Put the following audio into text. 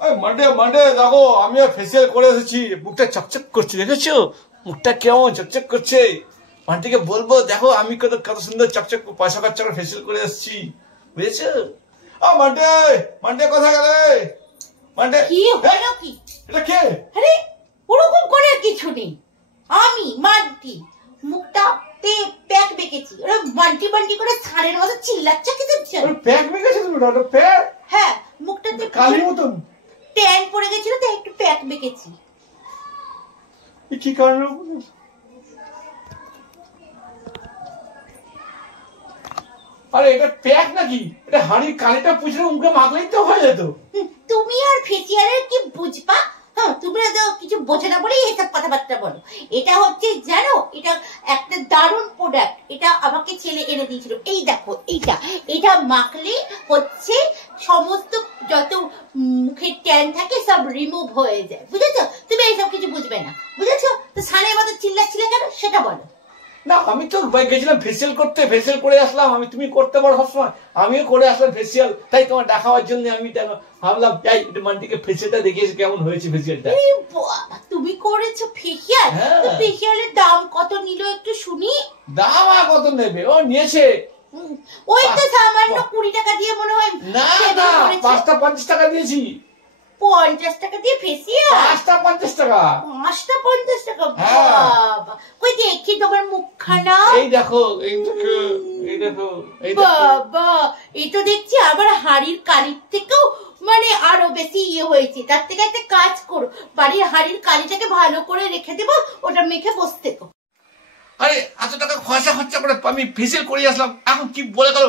Monday Monday দেখো আমি facial করে এসেছি, মুখটা চকচক করছে, দেখেছো মুখটা কেমন চকচক করছে। মানটিকে বলবো দেখো আমি কত কত সুন্দর চকচক পয়সা খরচা করে ফেসিয়াল করে এসেছি, বুঝেছো? মানডে মানডে কোথায় গেলে? মানডে কি হলো কি? এটা কে? আরে ওরকম করে কিছু নেই, আমি মান্টি মুখটাতে প্যাক বেঁকেছি। ওরা বান্টি বান্টি করে ছাড়ের মতো চিল্লাচ্ছে কি দেখছো? প্যাক বেঁকেছে তুমি? ওটা প্যাক? হ্যাঁ, মুখটাতে কালির মতন ট্যান পড়ে গেছিল তাই একটু প্যাক বেঁকেছি। কি কারণে? আরে এটা প্যাক নাকি? এটা হাড়ির কালিটা পুষলে মুখে মাখলেই তো হয়ে যেত। তুমি আর ফেসিয়ালের কি বুঝবা? হ্যাঁ, তুমি তো কিছু বোঝে না বলেই এসব কথাবার্তা বলো। এটা হচ্ছে জানো, এটা একটা দারুণ প্রোডাক্ট। এটা আমাকে ছেলে এনে দিয়েছিল। এই দেখো, এটা মাখলে হচ্ছে সমস্ত যত মুখের ট্যান থাকে সব রিমুভ হয়ে যায়, বুঝেছো? তুমি এইসব কিছু বুঝবে না, বুঝেছো? তো সানের মতো চিল্লাচ্ছিলে কেন সেটা বলো। না আমি তো গেছিলাম ফেসিয়াল করতে, ফেসিয়াল করে আসলাম। আমি, তুমি করতে পারো সবসময়, আমিও করে আসলাম ফেসিয়াল। তাই তোমার দেখাবার জন্য আমি ভাবলাম যাই একটু মানটিকে ফেসিয়ালটা দেখিয়েছি কেমন হয়েছে ফেসিয়ালটা। তুমি করেছো ফেসিয়াল? তো ফেসিয়ালের দাম কত নিল একটু শুনি। দাম আর কত নেবে? ও নিয়েছে ওই তো সামান্য 20 টাকা দিয়ে মনে হয়। না না, 5টা 50 টাকা দিয়েছি। 50 টাকা দিয়ে ফেসিয়াল? 5টা 50 টাকা। 5টা 50 টাকা? বাবা, কই দেখি তোমার মুখখানা। এই দেখো, এই দেখো, এই দেখো, এই দেখো। বাবা, এই তো দেখছি আবার হাড়ির কালির থেকেও মানে আরো বেশি হয়েছে। তার থেকে একটা কাজ করো, বাড়ির হাড়ির কালিটাকে ভালো করে রেখে দেবো, ওটা মেখে বসতে থেকো। আরে এত টাকা খরচা করে আমি ফেসিয়াল করে আসলাম, এখন কি বলে গেল?